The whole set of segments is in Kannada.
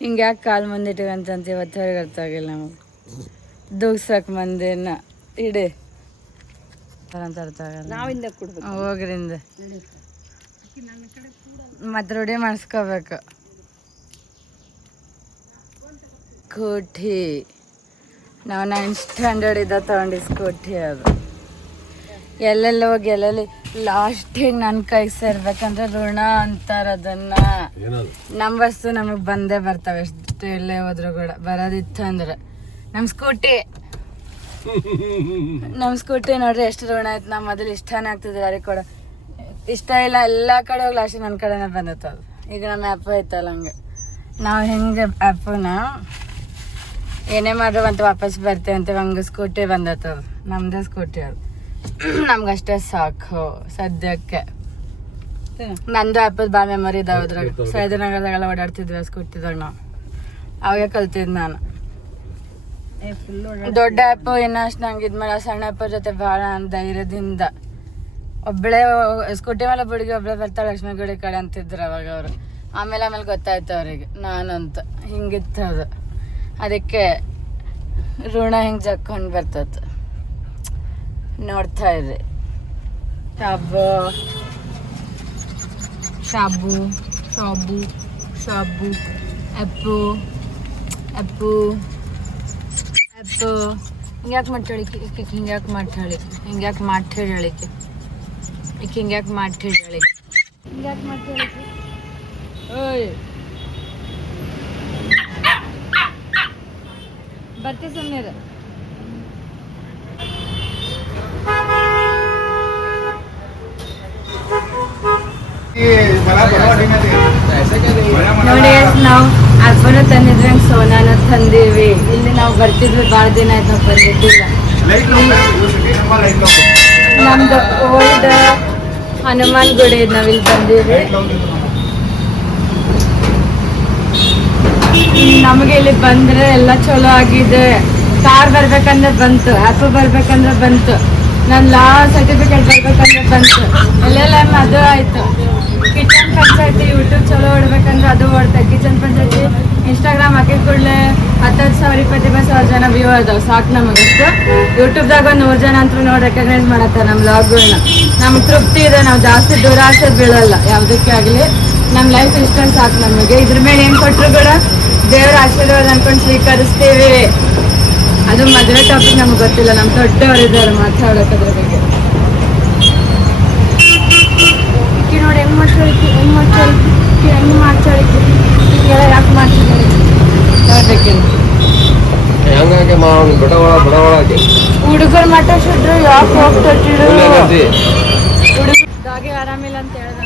ಹಿಂಗೆ ಯಾಕೆ ಕಾಲು ಮಂದಿ ಇಟ್ಕೊಂತಂತ ಇವತ್ತವರೆಗೆ ಗೊತ್ತಾಗಿಲ್ಲ ನಮಗೆ ದೂಗ್ಸಕ್ಕೆ ಮಂದಿನ ಇಡಿ ಅಂತ ಅರ್ಥ ಆಗಲ್ಲ. ನಾವಿಂದ ಕೊಡ್ಬೇಕು ಹೋಗ್ರಿಂದ ಮತ್ತೆ ರೂಢಿ ಮಾಡಿಸ್ಕೋಬೇಕು. ಸ್ಕೂಟಿ ನಾವು 9th ಸ್ಟ್ಯಾಂಡರ್ಡ್ ಇದ್ದ ತಗೊಂಡು ಸ್ಕೂಟಿ ಅದು ಎಲ್ಲೆಲ್ಲ ಹೋಗಿ ಎಲ್ಲೆಲ್ಲಿ ಲಾಸ್ಟಿಗೆ ನನ್ನ ಕೈಗೆ ಸೇರ್ಬೇಕಂದ್ರೆ ಋಣ ಅಂತಾರೆ ಅದನ್ನ. ನಮ್ಮ ವಸ್ತು ನಮಗೆ ಬಂದೇ ಬರ್ತಾವೆ ಎಷ್ಟು ಎಲ್ಲೇ ಹೋದ್ರು ಕೂಡ. ಬರೋದಿತ್ತು ಅಂದ್ರೆ ನಮ್ಮ ಸ್ಕೂಟಿ ನೋಡ್ರಿ ಎಷ್ಟು ಋಣ ಆಯ್ತು. ನಮ್ಮ ಮೊದಲು ಇಷ್ಟನೇ ಆಗ್ತದೆ ಯಾರಿಗೆ ಕೂಡ ಇಷ್ಟ ಇಲ್ಲ, ಎಲ್ಲ ಕಡೆ ಹೋಗಿ ಲಾಸ್ಟ್ ನನ್ನ ಕಡೆನೇ ಬಂದೈತೆ ಅದು. ಈಗ ನಮ್ಮ ಆ್ಯಪ್ ಐತಲ್ಲ ಹಂಗೆ ನಾವು ಹೆಂಗೆ ಆ್ಯಪನ್ನ ಏನೇ ಮಾಡ್ರು ಅಂತ ವಾಪಸ್ ಬರ್ತೇವೆ ಅಂತೇವೆ ಹಂಗೆ ಸ್ಕೂಟಿ ಬಂದತ್ತದು. ನಮ್ಮದೇ ಸ್ಕೂಟಿ ಅದು, ನಮ್ಗಷ್ಟೇ ಸಾಕು ಸದ್ಯಕ್ಕೆ. ನಂದು ಆ್ಯಪದ ಭಾಳ ಮೆಮೊರಿ ಇದಾವೆ ಅದ್ರಾಗ. ಸೈದನಗರದಾಗೆಲ್ಲ ಓಡಾಡ್ತಿದ್ವಿ ಸ್ಕೂಟಿದಾಗ ನಾವು, ಅವಾಗೆ ಕಲ್ತಿದ್ದು ನಾನು. ದೊಡ್ಡ ಆ್ಯಪು ಇನ್ನೂ ಅಷ್ಟು ನಂಗೆ ಇದ್ಮೇಲೆ ಸಣ್ಣ ಆ್ಯಪ ಜೊತೆ ಭಾಳ ಧೈರ್ಯದಿಂದ ಒಬ್ಬಳೇ ಸ್ಕೂಟಿ ಮೇಲೆ ಬುಡುಗಿ ಒಬ್ಬಳೇ ಬರ್ತಾಳೆ ಲಕ್ಷ್ಮೀ ಗುಡಿ ಕಡೆ ಅಂತಿದ್ರು ಅವಾಗ ಅವರು. ಆಮೇಲೆ ಗೊತ್ತಾಯ್ತು ಅವರಿಗೆ ನಾನಂತ ಹಿಂಗಿತ್ತು ಅದು. ಅದಕ್ಕೆ ಋಣ ಹಿಂಗೆ ಜಕ್ಕೊಂಡು ಬರ್ತದೆ. ನೋಡ್ತಾ ಇದ್ದೆ ಶಾಬು ಶಾಬು ಶಾಬು ಶಾಬು ಅಪ್ಪು ಅಪ್ಪು ಅಪ್ಪು ಹಿಂಗ್ಯಾಕೆ ಮಾತಾಡಿಕೆ ಈಕೆ ಹಿಂಗ್ಯಾಕೆ ಮಾತಾಡಿಕೆ ಹಿಂಗ್ಯಾಕೆ ಮಾತಾಡಿಕೆ ಈಕೆ ಹಿಂಗ್ಯಾಕೆ ಮಾತಾಡಿಕೆ ಹಿಂಗ್ಯಾಕೆ ಮಾತಾಡಿಕೆ ಓಯ್ ಬರ್ತೀವಿ ಸುಮ್ಮನೆ. ನೋಡಿ ನಾವು ಅರ್ಪನ ತಂದಿದ್ವಿ, ಸೋನಾನ ತಂದೀವಿ. ಇಲ್ಲಿ ನಾವು ಬರ್ತಿದ್ವಿ ಭಾಳ ದಿನ ಆಯ್ತು ನಾವು ಬಂದಿದ್ದಿಲ್ಲ. ನಮ್ದು ಓಲ್ಡ್ ಹನುಮಾನ್ ಗುಡಿ ನಾವಿಲ್ಲಿ ಬಂದೀವಿ. ನಮಗೆ ಇಲ್ಲಿ ಬಂದ್ರೆ ಎಲ್ಲ ಚಲೋ ಆಗಿದೆ. ಕಾರ್ ಬರ್ಬೇಕಂದ್ರೆ ಬಂತು, ಆ್ಯಪ್ ಬರ್ಬೇಕಂದ್ರೆ ಬಂತು, ನನ್ನ ಲಾ ಸರ್ಟಿಫಿಕೇಟ್ ಬರ್ಬೇಕಂದ್ರೆ ಬಂತು, ಎಲ್ಲೆಲ್ಲ ಅದು ಆಯ್ತು. ಕಿಚನ್ ಪಂಚಾಯತಿ ಯೂಟ್ಯೂಬ್ ಚಲೋ ಓಡ್ಬೇಕಂದ್ರೆ ಅದು ಓಡ್ತಾ. ಕಿಚನ್ ಪಂಚಾಯತಿ ಇನ್ಸ್ಟಾಗ್ರಾಮ್ ಹಾಕಿದ ಕೂಡಲೇ 10,000 20,000 ಜನ ವ್ಯೂ ಅದಾವೆ ಸಾಕು ನಮಗಿಷ್ಟು. ಯೂಟ್ಯೂಬ್ದಾಗ ಒಂದು 100 ಜನ ಅಂತೂ ನೋಡಿ ರೆಕಗ್ನೈಸ್ ಮಾಡತ್ತಾರೆ ನಮ್ಮ ವ್ಲಾಗ್ಗಳನ್ನ. ನಮ್ಗೆ ತೃಪ್ತಿ ಇದೆ, ನಾವು ಜಾಸ್ತಿ ದುರಾಸೆ ಬೀಳಲ್ಲ ಯಾವುದಕ್ಕೆ ಆಗಲಿ. ನಮ್ಮ ಲೈಫ್ ಇಷ್ಟೊಂದು ಸಾಕು ನಮಗೆ. ಇದ್ರ ಮೇಲೆ ಏನು ಕೊಟ್ಟರು ಕೂಡ ದೇವರ ಆಶೀರ್ವಾದ ಅನ್ಕೊಂಡು ಸ್ವೀಕರಿಸ್ತೀವಿ. ಅದು ಮದುವೆ ಟಾಪಿಕ್ ನಮ್ಗೆ ಗೊತ್ತಿಲ್ಲ, ನಮ್ಮ ದೊಡ್ಡವರಿದ್ದಾರೆ ಮಾತಾಡೋಕ್ಕದ್ರ ಬಗ್ಗೆ. ಈಕೆ ನೋಡಿ ಹೆಂಗೆ ಮಾತಾಡಿಕೆ ಹೆಂಗೆ ಮಾತಾಡಿಕೆ ಈಗೆಲ್ಲ ಯಾಕೆ ಮಾಡ್ತಿದ್ದಾರೆ ನೋಡ್ಬೇಕೇನು. ಹುಡುಗರು ಮಾತಾಡ್ಸಿದ್ರು ಯಾಕೆ ಹೋಗ್ತಿದ್ರು ಹುಡುಗರಿಗೆ ಆರಾಮಿಲ್ಲ ಅಂತ ಹೇಳ್ದ.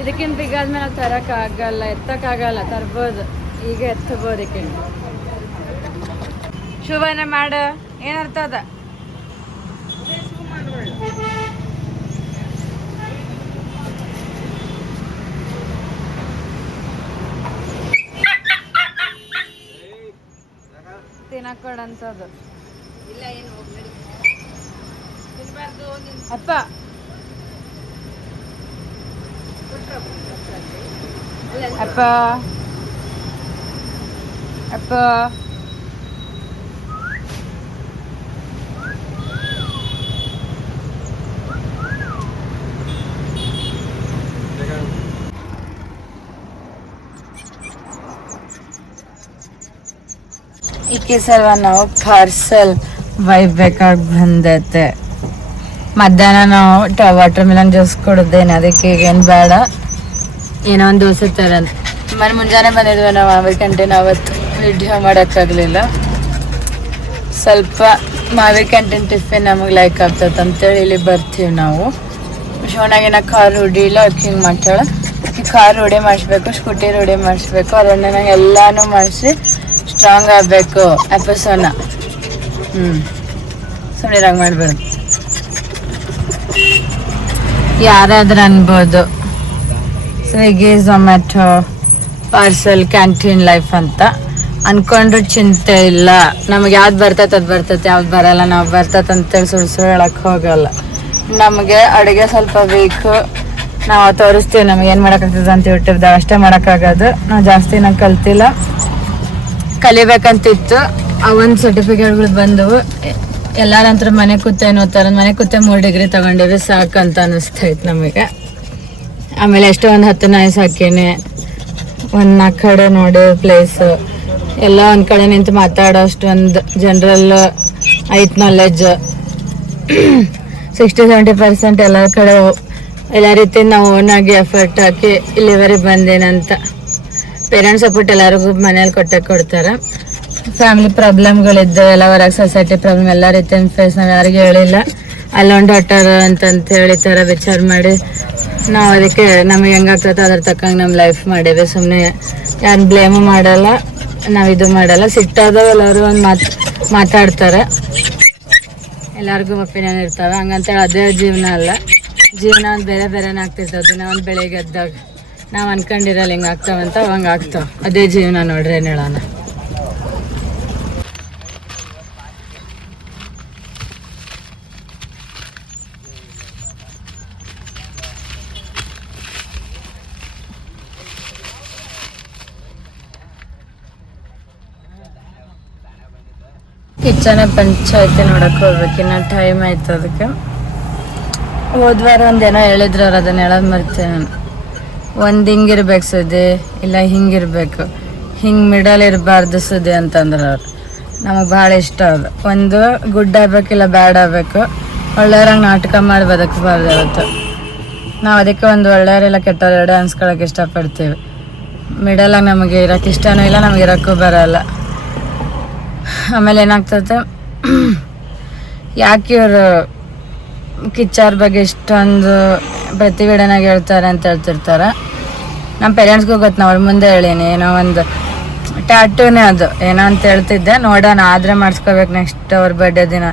ಇದಕ್ಕಿಂತ ಬಿಗಾದ್ಮೇಲೆ ನಾವು ತರೋಕ್ಕಾಗಲ್ಲ, ಎತ್ತಕ್ಕಾಗಲ್ಲ. ತರ್ಬೋದು, ಈಗ ಎತ್ತಬೋದು. ಇದಕ್ಕೆ ಶುಭನೆ ಮಾಡು ಏನರ್ಥ ಅದ. ತಿನ್ನಕೊಡಂಥದ್ದು ಅಪ್ಪ. ಅಪ್ಪ ಅಪ್ಪ ಈಕೆ ಸಲ್ವ ನಾವು ಪಾರ್ಸಲ್ ಒಯ್ಬೇಕಾಗಿ ಬಂದೈತೆ. ಮಧ್ಯಾಹ್ನ ನಾವು ವಾಟರ್ ಮಿಲನ್ ಜ್ಯೂಸ್ ಕೊಡ್ದೇನೆ, ಅದಕ್ಕೆ ಈಗೇನು ಬೇಡ, ಏನೋ ಒಂದು ದೋಸೆ ತರಂತ. ಮುಂಜಾನೆ ಬಂದಿದ್ವಿ ನಾವು 9 ಗಂಟೆನ. ಅವತ್ತು ವಿಡಿಯೋ ಮಾಡೋಕ್ಕಾಗಲಿಲ್ಲ. ಸ್ವಲ್ಪ ಮಾವಿನ ಕ್ಯಾಂಟೀನ್ ಟಿಫಿನ್ ನಮಗೆ ಲೈಕ್ ಆಗ್ತದೆ ಅಂತೇಳಿ ಇಲ್ಲಿ ಬರ್ತೀವಿ ನಾವು. ಶೋನಾಗಿನ ಕಾರ್ ಹುಡಿಲ್ಲ, ಅಕ್ಕಿ ಹಿಂಗೆ ಮಾಡ್ತಾಳೆ. ಅಕ್ಕಿ ಕಾರ್ ರೂಢಿ ಮಾಡಿಸ್ಬೇಕು, ಸ್ಕೂಟಿ ರೂಢಿ ಮಾಡಿಸ್ಬೇಕು. ಅದನ್ನ ನಂಗೆ ಎಲ್ಲಾನು ಮಾಡಿಸಿ ಸ್ಟ್ರಾಂಗ್ ಆಗಬೇಕು ಎಪಿಸೋಡ್ನ. ಸುಮ್ಮನಿರಾಗ ಮಾಡ್ಬೇಡಿ. ಯಾರಾದ್ರೂ ಅನ್ಬೋದು Swiggy, Zomato, parcel, canteen life ಅಂತ ಅನ್ಕೊಂಡ್ರು ಚಿಂತೆ ಇಲ್ಲ. ನಮ್ಗೆ ಯಾವ್ದು ಬರ್ತೈತೆ ಅದು ಬರ್ತೈತೆ, ಯಾವ್ದು ಬರಲ್ಲ ನಾವು ಬರ್ತೈತೆ ಅಂತೇಳಿ ಸುಳ್ಳು ಹೇಳಕ್ಕೆ ಹೋಗಲ್ಲ. ನಮಗೆ ಅಡುಗೆ ಸ್ವಲ್ಪ ಬೇಕು, ನಾವು ತೋರಿಸ್ತೀವಿ ನಮ್ಗೆ ಏನು ಮಾಡೋಕ್ಕಾಗ್ತದೆ ಅಂತ ಯೂಟ್ಯೂಬ್ದಾಗ ಅಷ್ಟೇ ಮಾಡೋಕ್ಕಾಗೋದು. ನಾವು ಜಾಸ್ತಿ ನಂಗೆ ಕಲ್ತಿಲ್ಲ, ಕಲಿಬೇಕಂತಿತ್ತು. ಅವೊಂದು ಸರ್ಟಿಫಿಕೇಟ್ಗಳು ಬಂದವು. ಎಲ್ಲಾರಂತರ ಮನೆ ಕೂತೇನು ಓದ್ತಾರೆ, ಮನೆ ಕೂತೆ 3 ಡಿಗ್ರಿ ತಗೊಂಡಿವಿ ಸಾಕಂತ ಅನ್ನಿಸ್ತೈತೆ ನಮಗೆ. ಆಮೇಲೆ ಎಷ್ಟೋ ಒಂದು 10 ನಾಯಿ ಸಾಕೀನಿ, ಒಂದು 4 ಕಡೆ ನೋಡಿ ಪ್ಲೇಸು ಎಲ್ಲ ಒಂದು ಕಡೆ ನಿಂತು ಮಾತಾಡೋಷ್ಟು ಒಂದು ಜನರಲ್ ಐತ್ ನಾಲೆಜ್ 60-70% ಎಲ್ಲ ಕಡೆ ಎಲ್ಲ ರೀತಿ ನಾವು ಓನಾಗಿ ಎಫರ್ಟ್ ಹಾಕಿ ಇಲ್ಲಿವರೆಗೆ ಬಂದೇನಂತ. ಪೇರೆಂಟ್ಸ್ ಸಪೋರ್ಟ್ ಎಲ್ಲರಿಗೂ ಮನೇಲಿ ಕೊಡ್ತಾರೆ. ಫ್ಯಾಮಿಲಿ ಪ್ರಾಬ್ಲಮ್ಗಳಿದ್ದು ಎಲ್ಲ ಹೊರಗೆ ಸೊಸೈಟಿ ಪ್ರಾಬ್ಲಮ್ ಎಲ್ಲ ರೀತಿಯ ಫೇಸ್ ನಾವು ಯಾರಿಗೂ ಹೇಳಿಲ್ಲ. ಅಲ್ಲೊಂದು ಡಾಟರ್ ಅಂತಂತ ಹೇಳಿ ಥರ ವಿಚಾರ ಮಾಡಿ ನಾವು ಅದಕ್ಕೆ ನಮಗೆ ಹೆಂಗಾಗ್ತದೆ ಅದ್ರ ತಕ್ಕಂಗೆ ನಮ್ಮ ಲೈಫ್ ಮಾಡೇವೆ. ಸುಮ್ಮನೆ ಯಾರು ಬ್ಲೇಮು ಮಾಡಲ್ಲ, ನಾವು ಇದು ಮಾಡಲ್ಲ. ಸಿಟ್ಟಾದವು ಎಲ್ಲರೂ ಒಂದು ಮಾತಾಡ್ತಾರೆ, ಎಲ್ಲರಿಗೂ ಒಪಿನಿಯನ್ ಇರ್ತವೆ. ಹಂಗಂತೇಳಿ ಅದೇ ಜೀವನ ಅಲ್ಲ, ಜೀವನ ಒಂದು ಬೇರೆ ಬೇರೆನೇ ಆಗ್ತಿರ್ತದೆ. ದಿನ ಒಂದು ಬೆಳಿಗ್ಗೆ ಎದ್ದಾಗ ನಾವು ಅನ್ಕೊಂಡಿರಲ್ಲ ಹಿಂಗೆ ಆಗ್ತಾವಂತ, ಅವಂಗೆ ಆಗ್ತಾವೆ. ಅದೇ ಜೀವನ ನೋಡ್ರಿ, ಏನು ಹೇಳೋಣ. ಕಿಚನ ಪಂಚಾಯತಿ ನೋಡಕ್ಕೆ ಹೋಗ್ಬೇಕು, ಇನ್ನು ಟೈಮ್ ಆಯ್ತು. ಅದಕ್ಕೆ ಹೋದ್ವಾರ ಒಂದೇನೋ ಹೇಳಿದ್ರು ಅವ್ರು, ಅದನ್ನ ಹೇಳೋದು ಮರ್ತೇನೆ ನಾನು. ಒಂದು ಹಿಂಗಿರ್ಬೇಕು ಸುದ್ದಿ, ಇಲ್ಲ ಹಿಂಗಿರ್ಬೇಕು, ಹಿಂಗೆ ಮಿಡಲ್ ಇರಬಾರ್ದು ಸುದ್ದಿ ಅಂತಂದ್ರೆ ಅವ್ರು. ನಮಗೆ ಭಾಳ ಇಷ್ಟ ಅದು. ಒಂದು ಗುಡ್ ಆಗ್ಬೇಕಿಲ್ಲ ಬ್ಯಾಡ್ ಆಗಬೇಕು, ಒಳ್ಳೆಯವ್ರಂಗೆ ನಾಟಕ ಮಾಡಿ ಬದುಕಬಾರ್ದು ಯಾವತ್ತು. ನಾವು ಅದಕ್ಕೆ ಒಂದು ಒಳ್ಳೆಯವರೆಲ್ಲ ಕೆಟ್ಟವ್ರು ಎರಡೇ ಅನ್ಸ್ಕೊಳಕ್ಕೆ ಇಷ್ಟಪಡ್ತೀವಿ. ಮಿಡಲಾಗಿ ನಮಗೆ ಇರೋಕ್ಕೆ ಇಷ್ಟನೂ ಇಲ್ಲ, ನಮಗೆ ಇರೋಕ್ಕೂ ಬರೋಲ್ಲ. ಆಮೇಲೆ ಏನಾಗ್ತದೆ, ಯಾಕೆ ಇವರು ಕಿಚ್ಚಾರ ಬಗ್ಗೆ ಇಷ್ಟೊಂದು ಪ್ರತಿ ವಿಡಿಯೋನಾಗ ಹೇಳ್ತಾರೆ ಅಂತ ಹೇಳ್ತಿರ್ತಾರೆ. ನಮ್ಮ ಪೇರೆಂಟ್ಸ್ಗೂ ಗೊತ್ತು, ನಾವು ಅವ್ರ ಮುಂದೆ ಹೇಳೀನಿ. ಏನೋ ಒಂದು ಟ್ಯಾಟೂನೇ ಅದು ಏನೋ ಅಂತ ಹೇಳ್ತಿದ್ದೆ, ನೋಡೋಣ ಆದರೆ ಮಾಡಿಸ್ಕೋಬೇಕು ನೆಕ್ಸ್ಟ್ ಅವ್ರ ಬರ್ಡೇ ದಿನ.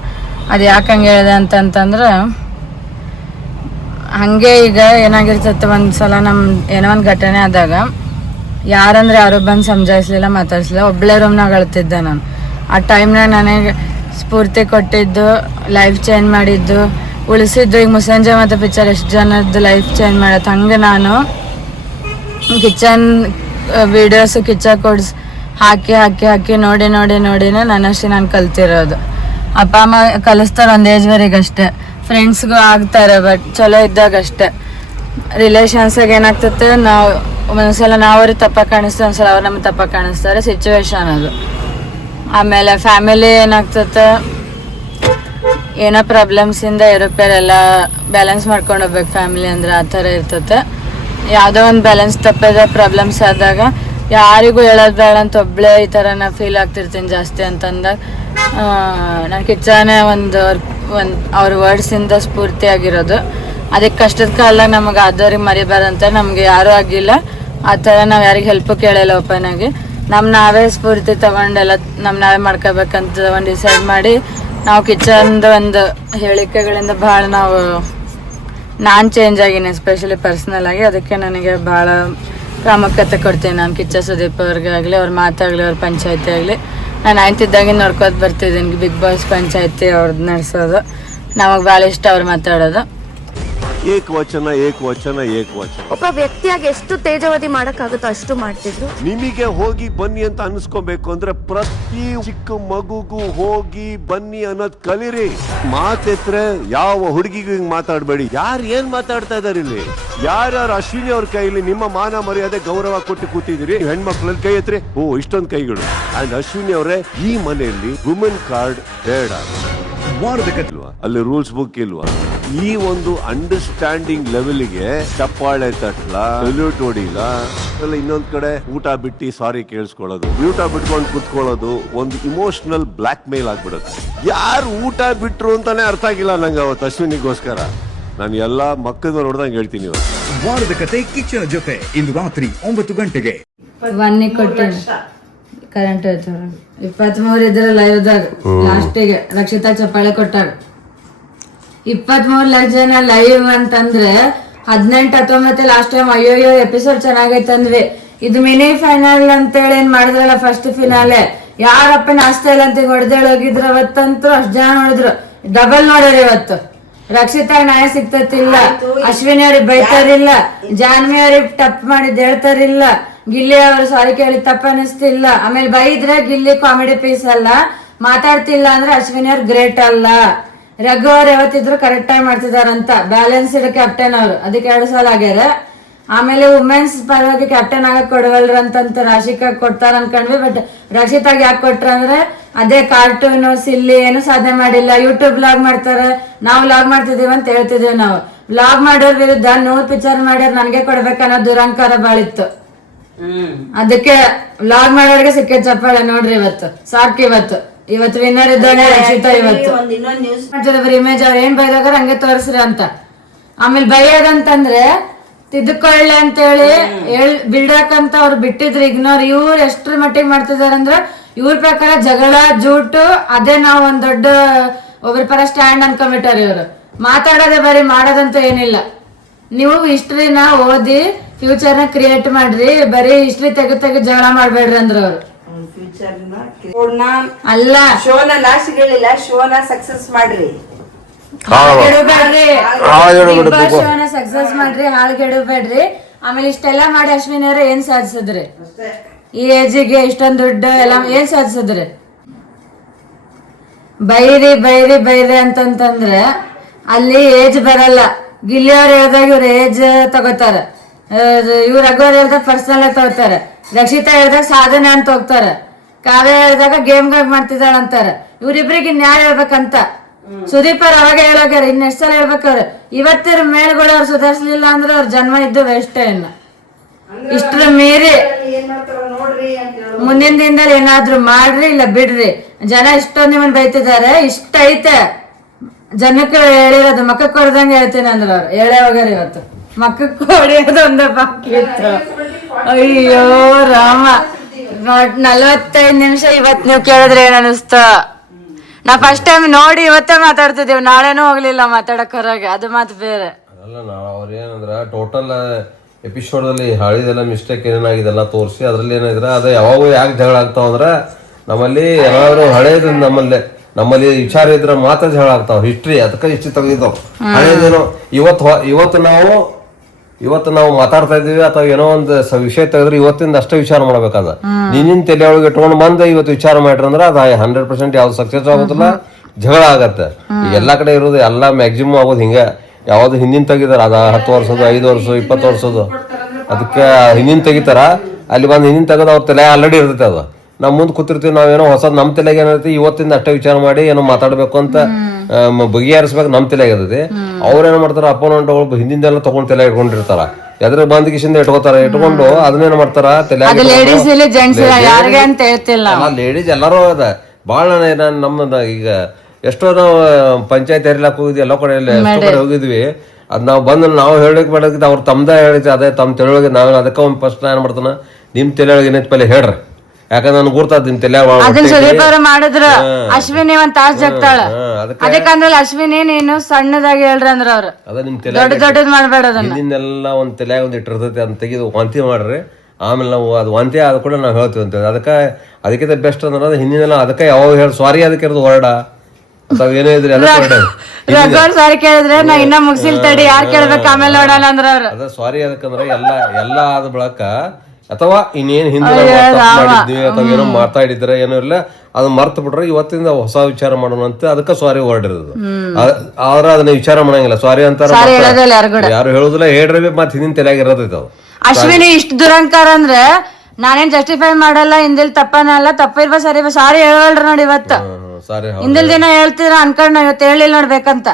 ಅದು ಯಾಕೆ ಹಂಗೆ ಹೇಳಿದೆ ಅಂತಂತಂದ್ರೆ, ಹಾಗೆ ಈಗ ಏನಾಗಿರ್ತೈತೆ, ಒಂದು ಸಲ ನಮ್ಮ ಏನೋ ಒಂದು ಘಟನೆ ಆದಾಗ ಯಾರಂದ್ರೆ ಯಾರು ಬಂದು ಸಮಜಾಯಿಸ್ಲಿಲ್ಲ, ಮಾತಾಡಿಸ್ಲಿಲ್ಲ. ಒಬ್ಬಳೇ ರೂಮ್ನಾಗ ಅಳ್ತಿದ್ದೆ ನಾನು. ಆ ಟೈಮ್ನಾಗ ನನಗೆ ಸ್ಫೂರ್ತಿ ಕೊಟ್ಟಿದ್ದು, ಲೈಫ್ ಚೇಂಜ್ ಮಾಡಿದ್ದು, ಉಳಿಸಿದ್ದು. ಈಗ ಮುಸ್ಸಂಜೆ ಮತ್ತು ಪಿಕ್ಚರ್ ಎಷ್ಟು ಜನದ್ದು ಲೈಫ್ ಚೇಂಜ್ ಮಾಡತ್ತೆ. ಹಂಗೆ ನಾನು ಕಿಚನ್ ವೀಡಿಯೋಸು ಕಿಚನ್ ಕೋಡ್ಸ್ ಹಾಕಿ ಹಾಕಿ ಹಾಕಿ ನೋಡಿ ನೋಡಿ ನೋಡಿನೇ ನನ್ನಷ್ಟು ನಾನು ಕಲ್ತಿರೋದು. ಅಪ್ಪ ಅಮ್ಮ ಕಲಿಸ್ತಾರೆ ಒಂದು ಏಜ್ವರೆಗೆ ಅಷ್ಟೇ, ಫ್ರೆಂಡ್ಸ್ಗೂ ಆಗ್ತಾರೆ, ಬಟ್ ಚಲೋ ಇದ್ದಾಗ ಅಷ್ಟೇ. ರಿಲೇಷನ್ಸಾಗ ಏನಾಗ್ತದೆ, ನಾವು ಒಂದ್ಸಲ ನಾವು ಅವ್ರಿಗೆ ತಪ್ಪ ಕಾಣಿಸ್ತೀವಿ, ಒಂದ್ಸಲ ಅವ್ರು ನಮ್ಗೆ ತಪ್ಪ ಕಾಣಿಸ್ತಾರೆ. ಸಿಚುವೇಶನ್ ಅದು. ಆಮೇಲೆ ಫ್ಯಾಮಿಲಿ ಏನಾಗ್ತದೆ, ಏನೋ ಪ್ರಾಬ್ಲಮ್ಸಿಂದ ಏರೋಪೇರೆಲ್ಲ ಬ್ಯಾಲೆನ್ಸ್ ಮಾಡ್ಕೊಂಡು ಹೋಗ್ಬೇಕು ಫ್ಯಾಮಿಲಿ ಅಂದರೆ, ಆ ಥರ ಇರ್ತದೆ. ಯಾವುದೋ ಒಂದು ಬ್ಯಾಲೆನ್ಸ್ ತಪ್ಪಿದ ಪ್ರಾಬ್ಲಮ್ಸ್ ಆದಾಗ ಯಾರಿಗೂ ಹೇಳೋದು ಬೇಡ ಅಂತ ಒಬ್ಬಳೇ ಈ ಥರ ನಾನು ಫೀಲ್ ಆಗ್ತಿರ್ತೀನಿ ಜಾಸ್ತಿ ಅಂತಂದಾಗ, ನಾನು ಕಿಚ್ಚನೇ ಒಂದು ಅವ್ರ ವರ್ಡ್ಸಿಂದ ಸ್ಫೂರ್ತಿಯಾಗಿರೋದು. ಅದಕ್ಕೆ ಕಷ್ಟದ ಕಾಲ ನಮಗೆ ಆದವ್ರಿಗೆ ಮರಿಬಾರಂತ ನಮಗೆ ಯಾರೂ ಆಗಿಲ್ಲ. ಆ ಥರ ನಾವು ಯಾರಿಗೆ ಹೆಲ್ಪು ಕೇಳಿಲ್ಲ ಓಪನ್ ಆಗಿ. ನಾವೇ ಸ್ಫೂರ್ತಿ ತೊಗೊಂಡೆಲ್ಲ ನಾವೇ ಮಾಡ್ಕೋಬೇಕಂತ ಒಂದು ಡಿಸೈಡ್ ಮಾಡಿ ನಾವು ಕಿಚನ್ದು ಒಂದು ಹೇಳಿಕೆಗಳಿಂದ ಭಾಳ ನಾನು ಚೇಂಜ್ ಆಗೀನಿ, ಎಸ್ಪೆಷಲಿ ಪರ್ಸ್ನಲ್ ಆಗಿ. ಅದಕ್ಕೆ ನನಗೆ ಭಾಳ ಪ್ರಾಮುಖ್ಯತೆ ಕೊಡ್ತೀನಿ ನಾನು. ಕಿಚ್ಚ ಸುದೀಪ್ ಅವ್ರಿಗೆ ಆಗಲಿ, ಅವ್ರ ಮಾತಾಗಲಿ, ಅವ್ರ ಪಂಚಾಯತಿ ಆಗಲಿ. ನಾನು 9th ಇದ್ದಾಗಿಂದ ನೋಡ್ಕೋತ ಬರ್ತಿದ್ದೀನಿ. ಬಿಗ್ ಬಾಸ್ ಪಂಚಾಯತಿ ಅವ್ರದ್ದು ನಡೆಸೋದು ನಮಗೆ ಭಾಳ ಇಷ್ಟ, ಅವ್ರು ಮಾತಾಡೋದು. ಏಕವಚನ ಏಕವಚನ ಏಕವಚನ. ಒಬ್ಬ ವ್ಯಕ್ತಿಯಾಗಿ ಎಷ್ಟು ತೇಜವತಿ ಮಾಡಕ್ಕಾಗುತ್ತೋ ಅಷ್ಟು ಮಾಡ್ತಿದ್ರು. ನಿಮಗೆ ಹೋಗಿ ಬನ್ನಿ ಅಂತ ಅನ್ಸ್ಕೊಬೇಕು ಅಂದ್ರೆ ಪ್ರತಿ ಚಿಕ್ಕ ಮಗುಗೂ ಹೋಗಿ ಬನ್ನಿ ಅನ್ನೋದ್ ಕಲೀರಿ. ಮಾತೆತ್ರೆ ಯಾವ ಹುಡುಗಿಗೂ ಹಿಂಗ್ ಮಾತಾಡ್ಬೇಡಿ. ಯಾರು ಏನ್ ಮಾತಾಡ್ತಾ ಇದಾರೆ ಇಲ್ಲಿ? ಯಾರ್ಯಾರು ಅಶ್ವಿನಿ ಅವ್ರ ಕೈಲಿ ನಿಮ್ಮ ಮಾನ ಮರ್ಯಾದೆ ಗೌರವ ಕೊಟ್ಟು ಕೂತಿದ್ದೀರಿ, ಹೆಣ್ಮಕ್ಳಲ್ಲಿ ಕೈ ಎತ್ರಿ. ಓ ಇಷ್ಟೊಂದು ಕೈಗಳು. ಅಂಡ್ ಅಶ್ವಿನಿ ಅವರೇ, ಈ ಮನೆಯಲ್ಲಿ ವುಮೆನ್ ಕಾರ್ಡ್ ಬೇಡ, ಅಲ್ಲಿ ರೂಲ್ಸ್ ಬುಕ್ ಇಲ್ವಾ? ಈ ಒಂದು ಅಂಡರ್ಸ್ಟ್ಯಾಂಡಿಂಗ್ ಲೆವೆಲ್ಗೆ ಚಪ್ಪಾಳೆ ತಟ್ಲ, ಸಲ್ಯೂಟ್ ಹೊಡಿಲ್ಲ, ಇನ್ನೊಂದ್ ಕಡೆ ಊಟ ಬಿಟ್ಟು ಸಾರಿ ಕೇಳಿಸ್ಕೊಳ್ಳೋದು, ಊಟ ಬಿಟ್ಕೊಂಡು ಕುತ್ಕೊಳ್ಳೋದು ಒಂದು ಇಮೋಷನಲ್ ಬ್ಲಾಕ್ ಮೇಲ್ ಆಗ್ಬಿಡುತ್ತೆ. ಯಾರು ಊಟ ಬಿಟ್ರು ಅಂತಾನೆ ಅರ್ಥ ಆಗಿಲ್ಲ ನಂಗೆ ಅವತ್ತು ಅಶ್ವಿನಿಗೋಸ್ಕರ. ನಾನು ಎಲ್ಲಾ ಮಕ್ಕಳು ನೋಡ್ದಂಗೆ ಹೇಳ್ತೀನಿ ಇವತ್ತು. ವಾರದ ಕತೆ ಕಿಚ್ಚನ ಜೊತೆ ಇಂದು ರಾತ್ರಿ 9 ಗಂಟೆಗೆ. ಬನ್ನಿ ಕೊಟ್ಟೇನೆ ಕರೆಂಟ್ ಹೇಳ್ತಾರ 23 ಇದ್ರ ಲೈವ್ದಾಗ ಲಾಸ್ಟಿಗೆ ರಕ್ಷಿತಾ ಚಪ್ಪಾಳೆ ಕೊಟ್ಟಾರ. 23 ಲಕ್ಷ ಜನ ಲೈವ್ ಅಂತಂದ್ರೆ 18-19 ಲಾಸ್ಟ್ ಟೈಮ್ ಅಯ್ಯೋ ಎಪಿಸೋಡ್ ಚೆನ್ನಾಗೈತಂದ್ವಿ. ಇದು ಮಿನಿ ಫೈನಲ್ ಅಂತೇಳಿ ಏನ್ ಮಾಡಿದ್ರಲ್ಲ ಫಸ್ಟ್ ಫಿನಾಲೆ, ಯಾರಪ್ಪನ ಆಸ್ತಾ ಇಲ್ಲ ಅಂತ ಹೊಡೆದೇಳಿ ಹೋಗಿದ್ರು. ಅವತ್ತಂತೂ ಅಷ್ಟ್ ಜನ ನೋಡಿದ್ರು, ಡಬಲ್ ನೋಡ್ಯಾರ. ಇವತ್ತು ರಕ್ಷಿತಾ ನ್ಯಾಯ ಸಿಗ್ತತಿಲ್ಲ, ಅಶ್ವಿನಿ ಅವ್ರಿಗೆ ಬೈತಾರಿಲ್ಲ, ಜಾನ್ವಿ ಅವ್ರಿಗೆ ಟಪ್ ಮಾಡಿದ್ ಹೇಳ್ತಾರಿಲ್ಲ, ಗಿಲ್ಲಿ ಅವ್ರು ಸಾರಿ ಕೇಳಿ ತಪ್ಪ ಅನಿಸ್ತಿಲ್ಲ. ಆಮೇಲೆ ಬೈದ್ರೆ ಗಿಲ್ಲಿ ಕಾಮಿಡಿ ಪೀಸ್ ಅಲ್ಲ, ಮಾತಾಡ್ತಿಲ್ಲ ಅಂದ್ರೆ ಅಶ್ವಿನಿ ಅವ್ರು ಗ್ರೇಟ್ ಅಲ್ಲ. ರಘು ಅವ್ರು ಯಾವತ್ತಿದ್ರು ಕರೆಕ್ಟ್ ಆಗಿ ಮಾಡ್ತಿದಾರಂತ, ಬ್ಯಾಲೆನ್ಸ್ಡ್ ಕ್ಯಾಪ್ಟನ್ ಅವ್ರು, ಅದಕ್ಕೆ 2 ಸಲ ಆಗ್ಯಾರ. ಆಮೇಲೆ ವುಮೆನ್ಸ್ ಪರವಾಗಿ ಕ್ಯಾಪ್ಟನ್ ಆಗಕ್ ಕೊಡವಲ್ರ ಅಂತ ರಾಶಿಕಾ ಕೊಡ್ತಾರ ಅನ್ಕೊಂಡ್ವಿ. ಬಟ್ ರಕ್ಷಿತಾಗ ಯಾಕೆ ಕೊಟ್ರ ಅಂದ್ರೆ ಅದೇ ಕಾರ್ಟೂನ್ ಸಿಲ್ಲಿ ಏನು ಸಾಧನೆ ಮಾಡಿಲ್ಲ. ಯೂಟ್ಯೂಬ್ ವ್ಲಾಗ್ ಮಾಡ್ತಾರ, ನಾವು ವ್ಲಾಗ್ ಮಾಡ್ತಿದೀವಿ ಅಂತ ಹೇಳ್ತಿದೀವಿ. ನಾವು ವ್ಲಾಗ್ ಮಾಡೋರ್ ವಿರುದ್ಧ 100 ಪಿಕ್ಚರ್ ಮಾಡ್ಯಾರ, ನನ್ಗೆ ಕೊಡ್ಬೇಕನ್ನೋ ದುರಂಕಾರ ಬಾಳಿತ್ತು. ಅದಕ್ಕೆ ವ್ಲಾಗ್ ಮಾಡೋರ್ಗೆ ಸಿಕ್ಕ ಚಪ್ಪಾಳೆ ನೋಡ್ರಿ. ಇವತ್ತು ಸಾಕು, ಇವತ್ತು ವಿನ್ನರ್ ಇದ್ದಾನೆ ರಕ್ಷಿತಾ. ಇವತ್ತು ಇಮೇಜ್ ಅವ್ರ ಏನ್ ಬೈದಾಗಾರ ಹಂಗೆ ತೋರಿಸ್ರಿ ಅಂತ. ಆಮೇಲೆ ಬೈಯೋದಂತಂದ್ರೆ ತಿದ್ದುಕೊಳ್ಳಿ ಅಂತೇಳಿ ಬಿಡಕಂತ ಅವ್ರು ಬಿಟ್ಟಿದ್ರು ಇಗ್ನೋರ್. ಇವ್ರು ಎಷ್ಟ್ರ ಮಟ್ಟಿಗೆ ಮಾಡ್ತಿದಾರ ಅಂದ್ರ ಇವ್ರ ಪ್ರಕಾರ ಜಗಳ ಜೂಟು ಅದೇ ನಾವು ಒಂದ್ ದೊಡ್ಡ ಒಬ್ರ ಪರ ಸ್ಟ್ಯಾಂಡ್ ಅನ್ಕೊಂಡ್ಬಿಟ್ಟಾರ. ಇವ್ರು ಮಾತಾಡೋದೇ ಬರೀ ಮಾಡೋದಂತ ಏನಿಲ್ಲ. ನೀವು ಹಿಸ್ಟ್ರಿನ ಓದಿ ಫ್ಯೂಚರ್ನ ಕ್ರಿಯೇಟ್ ಮಾಡ್ರಿ, ಬರೀ ಹಿಸ್ಟ್ರಿ ತೆಗೆದು ಜಗಳ ಮಾಡ್ಬೇಡ್ರಿ ಅಂದ್ರ ಅವ್ರು. ಅಲ್ಲ ಶೋನ ಲಾಸ್ಟ್ ಹೇಳಿಲ್ಲ, ಶೋನ ಸಕ್ಸಸ್ ಮಾಡ್ರಿ, ಸಕ್ಸಸ್ ಮಾಡ್ರಿ, ಹಾಳ್ಗೆಡಬೇಡ್ರಿ. ಆಮೇಲೆ ಇಷ್ಟೆಲ್ಲಾ ಮಾಡಿ ಅಶ್ವಿನಿ ಅವ್ರ ಏನ್ ಸಾಧಿಸಿದ್ರಿ? ಈ ಏಜಿಗೆ ಇಷ್ಟೊಂದ್ ದುಡ್ಡು ಎಲ್ಲ ಏನ್ ಸಾಧಿಸಿದ್ರಿ? ಬೈರಿ ಅಂತಂತಂದ್ರೆ ಅಲ್ಲಿ ಏಜ್ ಬರಲ್ಲ. ಗಿಲ್ಲಿ ಅವ್ರು ಹೇಳ್ದಾಗ ಇವ್ರ ಏಜ್ ತಗೋತಾರ, ಇವ್ರ ರಘುವರ್ ಹೇಳ್ದಾಗ ಪರ್ಸನಲ್ ಆಗಿ ತಗೋತಾರ, ರಕ್ಷಿತಾ ಹೇಳ್ದಾಗ ಸಾಧನೆ ಅಂತ ಹೋಗ್ತಾರ, ಕಾವ್ಯ ಹೇಳ್ದಾಗ ಗೇಮ್ಗಾಗಿ ಮಾಡ್ತಿದ್ದಾಳ ಅಂತಾರ. ಇವ್ರಿಬ್ರಿಗೆ ಇನ್ಯಾರು ಹೇಳ್ಬೇಕಂತ ಸುದೀಪ್ ಅವ್ರ ಅವಾಗ ಹೇಳೋಗ್ಯಾರ, ಇನ್ನೆಷ್ಟ್ ಸಲ ಹೇಳ್ಬೇಕವ್ರ. ಇವತ್ತಿರ ಮೇಲ್ಗಳು ಅವ್ರು ಸುಧಾರಿಸ್ಲಿಲ್ಲ ಅಂದ್ರೆ ಅವ್ರ ಜನ್ಮ ಇದ್ದು ವೇಸ್ಟ್. ಇನ್ನ ಇಷ್ಟ್ರ ಮೀರಿ ಮುಂದಿನ ದಿನದಲ್ಲಿ ಏನಾದ್ರು ಮಾಡ್ರಿ, ಇಲ್ಲ ಬಿಡ್ರಿ. ಜನ ಇಷ್ಟೊಂದು ನಿಮ್ಮನ್ ಬೈತಿದ್ದಾರೆ, ಇಷ್ಟ ಐತೆ ಜನಕ್ಕೆ ಹೇಳಿರೋದು. ಮಕ್ಕಕ್ಕೆ ಹೊಡೆದಂಗೆ ಹೇಳ್ತೀನಿ ಅಂದ್ರೆ ಅವ್ರು ಹೇಳೇ ಹೋಗ್ಯಾರ. ಇವತ್ತು ಮಕ್ಕಕ್ಕೆ ಹೊಡೆಯೋದು ಒಂದ ಬಾಕಿ ಇತ್ತು. ಅಯ್ಯೋ ರಾಮ, 45 ನಿಮಿಷ ಇವತ್ ನೀವು ಕೇಳಿದ್ರೆ ಏನ್ ಅನಿಸ್ತ? ನಾ ಫಸ್ಟ್ ಟೈಮ್ ನೋಡಿ ಇವತ್ತೇ ಮಾತಾಡ್ತಿದ್ದೀವಿ, ನಾಳೆನೂ ಹೋಗ್ಲಿಲ್ಲ ಮಾತಾಡಕ್ ಹೊರಗೆ, ಅದು ಮಾತು ಬೇರೆ. ಅಲ್ಲ ಅವ್ರು ಏನಂದ್ರ ಟೋಟಲ್ ಎಪಿಸೋಡಲ್ಲಿ ಹಳಿದೆಲ್ಲ ಮಿಸ್ಟೇಕ್ ಏನಾಗಿದೆಲ್ಲ ತೋರಿಸಿ ಅದ್ರಲ್ಲಿ ಏನಾಗಿದ್ರೆ ಅದು ಯಾವಾಗ ಯಾಕೆ ಜಗಳ ಆಗ್ತಾವ ಅಂದ್ರೆ ನಮ್ಮಲ್ಲಿ ಏನಾದ್ರು ಹಳೇದು ನಮ್ಮಲ್ಲಿ ವಿಚಾರ ಇದ್ರೆ ಮಾತ್ರ ಜಗಳ ಆಗ್ತಾವ. ಹಿಸ್ಟ್ರಿ ಅದಕ್ಕೆ ಹಿಸ್ಟ್ರಿ ತೆಗೆದಿದ್ದಾವ. ಹಳೇದೇನೋ ಇವತ್ತು ನಾವು ಮಾತಾಡ್ತಾ ಇದೀವಿ ಅಥವಾ ಏನೋ ಒಂದು ವಿಷಯ ತೆಗೆದ್ರೆ ಇವತ್ತಿಂದ ಅಷ್ಟೇ ವಿಚಾರ ಮಾಡ್ಬೇಕಾದ. ನಿನ್ನ ತಲೆ ಒಳಗೆ ಇಟ್ಕೊಂಡು ಬಂದ ಇವತ್ತು ವಿಚಾರ ಮಾಡ್ರಿ ಅಂದ್ರೆ ಅದು 100% ಯಾವ್ದು ಸಕ್ಸಸ್ ಆಗುತ್ತಿಲ್ಲ, ಜಗಳ ಆಗತ್ತೆ. ಈಗ ಎಲ್ಲಾ ಕಡೆ ಇರೋದು ಎಲ್ಲಾ ಮ್ಯಾಕ್ಸಿಮಮ್ ಆಗೋದು ಹಿಂಗ. ಯಾವ್ದು ಹಿಂದಿನ ತೆಗಿತಾರ ಅದ 10 ವರ್ಷದ 5 ವರ್ಷ 20 ವರ್ಷದ, ಅದಕ್ಕೆ ಹಿಂದಿನ ತೆಗಿತಾರ. ಅಲ್ಲಿ ಬಂದು ಹಿಂದಿನ ತೆಗೆದು ಅವ್ರ ತಲೆ ಆಲ್ರೆಡಿ ಇರ್ತೈತೆ. ಅದು ನಾವು ಮುಂದೆ ಕೂತಿರ್ತೀವಿ, ನಾವೇನೋ ಹೊಸದ್ ನಮ್ ತಲೆಗೆ ಏನೈತಿ ಇವತ್ತಿಂದ ಅಷ್ಟೇ ವಿಚಾರ ಮಾಡಿ ಏನೋ ಮಾತಾಡ್ಬೇಕು ಅಂತ ಬಗೆಹರಿಸ್ಬೇಕು ನಮ್ ತಲೆಗೆ ಇರ್ತೈತಿ. ಅವ್ರೇನ್ ಮಾಡ್ತಾರ, ಅಪೋನೆಂಟ್ಗಳು ಹಿಂದಿಂದೆಲ್ಲ ತಗೊಂಡ್ ತಲೆ ಇಟ್ಕೊಂಡಿರ್ತಾರ, ಎದ್ರ ಬಂದ್ ಕಿಶಿಂದ ಇಟ್ಕೊಂಡು ಅದನ್ನೇನ್ ಮಾಡ್ತಾರ ತಲೆ. ಲೇಡೀಸ್ ಎಲ್ಲಾರು ಅದ ಬಾಳ. ನಮ್ದ ಈಗ ಎಷ್ಟೋ ನಾವು ಪಂಚಾಯತ್ ಹೇರ್ಲಾಕ್ ಹೋಗಿದ್ವಿ, ಎಲ್ಲ ಕಡೆ ಎಷ್ಟೋ ಕಡೆ ಹೋಗಿದ್ವಿ. ಅದ್ ನಾವು ಬಂದು ನಾವು ಹೇಳಕ್ ಬೇಡಕ್ಕಿಂತ ಅವ್ರು ತಮ್ದ ಹೇಳಿದ್ವಿ. ಅದೇ ತಮ್ಮ ತೆಳೊಳಗೆ ನಾವ್ ಅದಕ್ಕೆ ಒಂದ್ ಫಸ್ಟ್ ಏನ್ ಮಾಡ್ತಾನ, ನಿಮ್ ತೆಲೆಯೊಳಗೆ ಏನೈತಿ ಪಲ್ಲೆ ಹೇಳ್ರಿ, ಯಾಕಂದ್ರೆ ನನ್ ಗುರ್ತಾದ ನಿಮ್ ತಲೆ ಮಾಡಿದ್ರ. ಅಶ್ವಿನಿ ಒಂದ್ ತಾಸ್ ಜಗ್ತಾಳ, ಅದಕ್ಕಂದ್ರೆ ಅಶ್ವಿನಿ ನೀನು ಸಣ್ಣದಾಗಿ ಹೇಳ್ರಿ ಅಂದ್ರ ಅವ್ರು. ಅದ ನಿಮ್ ತಲೆ ದೊಡ್ಡದ್ ಮಾಡ್ಬೇಡ, ಹಿಂದಿನೆಲ್ಲ ಒಂದ್ ತಲೆಯಾಗ ಒಂದ್ ಇಟ್ಟಿರ್ತೈತಿ, ಅದನ್ನ ತೆಗೆದು ವಾಂತಿ ಮಾಡ್ರಿ. ಆಮೇಲೆ ನಾವು ಅದು ವಾಂತಿ ಆದ ಕೂಡ ನಾವು ಹೇಳ್ತೀವಿ ಅಂತೇಳಿ. ಅದಕ್ಕಿಂತ ಬೆಸ್ಟ್ ಅಂದ್ರೆ ಹಿಂದಿನೆಲ್ಲ ಅದಕ್ಕೆ ಯಾವಾಗ ಹೇಳಿ ಸಾರಿ ಅದಕ್ಕೆ ಇರೋದು ಹೊರಡ ಅಥವಾ ಏನೇ ಇದ್ರಿ ಸಾರಿ ಕೇಳಿದ್ರೆ ನಾ ಇನ್ನ ಮುಗಿಸಿಲ್ ತಡಿ, ಯಾರು ಕೇಳ್ಬೇಕು ಆಮೇಲೆ ನೋಡೋಣ ಅಂದ್ರ ಅವ್ರು. ಅದ ಸಾರಿ ಅದಕ್ಕಂದ್ರೆ ಎಲ್ಲ ಆದ ಬಳಕ ಅಥವಾ ಇನ್ನೇನ್ ಹಿಂದೆ ಮಾಡಿದ್ವಿ ಅಥವಾ ಏನೋ ಮಾತಾಡಿದ್ರೆ ಏನೋ ಇಲ್ಲ ಅದು ಮರ್ತು ಬಿಟ್ರೆ ಇವತ್ತಿಂದ ಹೊಸ ವಿಚಾರ ಮಾಡೋಣ ಅಂತ ಅದಕ್ಕೆ ಸಾರಿ ಹೊರಡಿರೋದು. ಆದ್ರೆ ಅದನ್ನ ವಿಚಾರ ಮಾಡಂಗಿಲ್ಲ, ಸಾರಿ ಅಂತಾರ ಯಾರು ಹೇಳುದಿಲ್ಲ, ಹೇಳ್ರಿ ಮತ್ತೆ ಹಿಂದಿನ ತಲೆಯಾಗ ಇರೋದೈತೆ ಅದು. ಅಶ್ವಿನಿ ಇಷ್ಟು ದುರಂಕಾರ ಅಂದ್ರೆ ನಾನೇನ್ ಜಸ್ಟಿಫೈ ಮಾಡಲ್ಲ, ಹಿಂದಿಲ್ ತಪ್ಪನಲ್ಲ, ತಪ್ಪಿರ್ಬ ಸರಿ ಸಾರಿ ಹೇಳಲ್ರಿ ನೋಡಿ. ಇವತ್ತು ಹಿಂದಿಲ್ ದಿನ ಹೇಳ್ತಿದ್ರ ಅನ್ಕೊಂಡ್ ನಾವ್ ಇವತ್ತು ಹೇಳಿಲ್ಲ ನೋಡ್ಬೇಕಂತ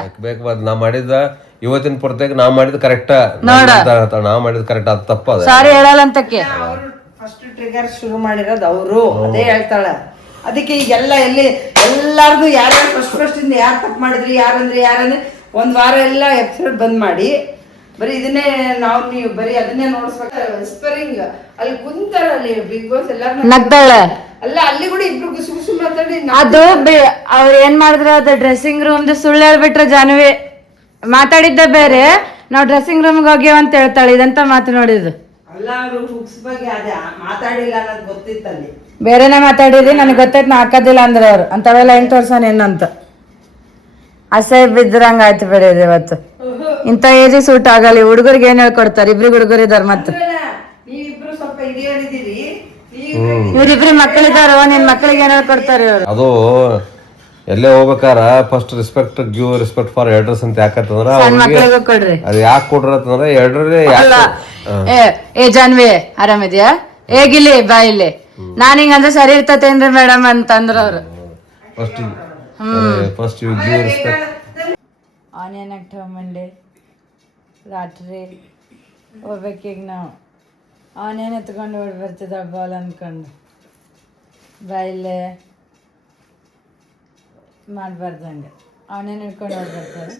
ನಾ ಮಾಡಿದ ಇವತ್ತಿನ ಪೂರ್ತಿಯಾಗ ನಾ ಮಾಡಿದ್ ಕರೆಕ್ಟ್, ನಾ ಮಾಡಿದ್ ಕರೆಕ್ಟ್, ಅದು ತಪ್ಪ. ಸಾರಿ ಹೇಳಲ್ಲ ಅಂತಕ್ಕೆ ಫಸ್ಟ್ ಟ್ರಿಗರ್ ಶುರು ಮಾಡಿರೋದು ಅವರು, ಅದೇ ಹೇಳ್ತಾಳ. ಅದಕ್ಕೆ ಈಗೆಲ್ಲ ಎಲ್ಲಾರ್ದು ಯಾರ್ಯಾರು ಫಸ್ಟ್ ಇಂದ ಯಾರು ತಪ್ಪು ಮಾಡಿದ್ರಿ ಯಾರಂದ್ರೆ ಒಂದ್ ವಾರ ಎಲ್ಲ ಎಪಿಸೋಡ್ ಬಂದ್ ಮಾಡಿ ಬರೀ ಇದನ್ನೇ ನೀವು ಬರೀ ಅದನ್ನೇ ನೋಡಿಸ್ಬೇಕು. ವಿಸ್ಪರಿಂಗ್ ಅಲ್ಲಿ ಕುಂತಾರ ಅಲ್ಲಿ ಬಿಗ್ ಬಾಸ್ ಎಲ್ಲಾರು ನಗ್ತಾಳೆ. ಅಲ್ಲ ಅಲ್ಲಿ ಕೂಡ ಇಬ್ರು ಗುಸು ಗುಸು ಮಾತಾಡಿ ಅದು ಅವ್ರು ಏನ್ ಮಾಡಿದ್ರ ಅದು ಡ್ರೆಸ್ಸಿಂಗ್ ರೂಮ್ ಸುಳ್ಳು ಹೇಳ್ಬಿಟ್ರೆ ಜಾನ್ವಿ ಮಾತಾಡಿದ್ದ ಬೇರೆ, ನಾವು ಡ್ರೆಸ್ಸಿಂಗ್ ರೂಮ್ಗೆ ಹೋಗ್ಯವ ಅಂತ ಹೇಳ್ತಾಳೆ. ಇದಂತ ಮಾತು ನೋಡಿದ್ದು ಅಲ್ಲ ಅವರು ಹುಕ್ಸ್ ಬಗ್ಗೆ ಅದೇ ಮಾತಾಡಿಲ್ಲ ಅನ್ನೋದು ಗೊತ್ತಿತ್ತಲ್ಲಿ. ಬೇರೆನೇ ಮಾತಾಡಿದ್ರಿ, ನನಗೆ ಗೊತ್ತಾಯ್ತು ನಾ ಹಾಕೋದಿಲ್ಲ ಅಂದ್ರೆ ಅವ್ರು ಅಂಥವೆಲ್ಲ ಹೆಂಗ್ ತೋರ್ಸಾನ ಏನಂತ ಅಸಹ್ಯ ಬಿದ್ರಂಗ ಆಯ್ತು ಬೇರೆ ಇವತ್ತು. ಇಂಥ ಏಜಿಗೆ ಸೂಟ್ ಆಗಲ್ಲ. ಹುಡುಗರಿಗೆ ಏನ್ ಹೇಳ್ಕೊಡ್ತಾರೆ? ಇಬ್ರಿಗೆ ಹುಡುಗರು ಇದಾರ ಮತ್ತೆ ನೀವಿಬ್ರು ಸ್ವಲ್ಪ ಹಿರಿಯರಿದ್ದೀರಿ, ಇವ್ರಿಬ್ರು ಮಕ್ಕಳಿದಾರ, ನಿನ್ ಮಕ್ಕಳಿಗೆ ಏನ್ ಹೇಳ್ಕೊಡ್ತಾರೆ ಇವ್ರು? ಅದು ಎಲ್ಲೇ ಹೋಗ್ಬೇಕಾರ first give respect for elders ಅಂತ ಯಾಕಂತಂದ್ರ ಸಣ್ಣ ಮಕ್ಕಳಿಗೂ ಕೊಡ್ರಿ. ಅದು ಯಾಕೆ ಕೊಡ್ರ ಅಂತಂದ್ರೆ ಎಲ್ಡ್ರೇ ಅಲ್ಲ ಏ ಜಾನ್ವಿ ಆರಾಮಿದ್ಯಾ, ಹೇಗಿಲ್ಲಿ ಬಾ ಇಲ್ಲಿ, ನಾನ್ ಹಿಂಗಂದ್ರೆ ಸರಿ ಇರ್ತತೇನ್ರಿ ಮೇಡಮ್ ಅಂತಂದ್ರ ಅವ್ರು. First you give respect. Onion ಹಾಕಿ ತಗೊಂಬಂಡಿ ರಾತ್ರಿ ಹೋಗ್ಬೇಕೀಗ ನಾವು. ಆನಿಯನ್ ಎತ್ಕೊಂಡು ಓಡಿ ಬರ್ತಿದ್ದ ಬಾಲ್ ಅಂದ್ಕೊಂಡು ಬಾಯಿಲೆ ಮಾಡಬಾರ್ದು ಹಂಗೆ. ಆನಿಯನ್ ಹಿಡ್ಕೊಂಡು ಓಡಿ ಬರ್ತಾರೆ.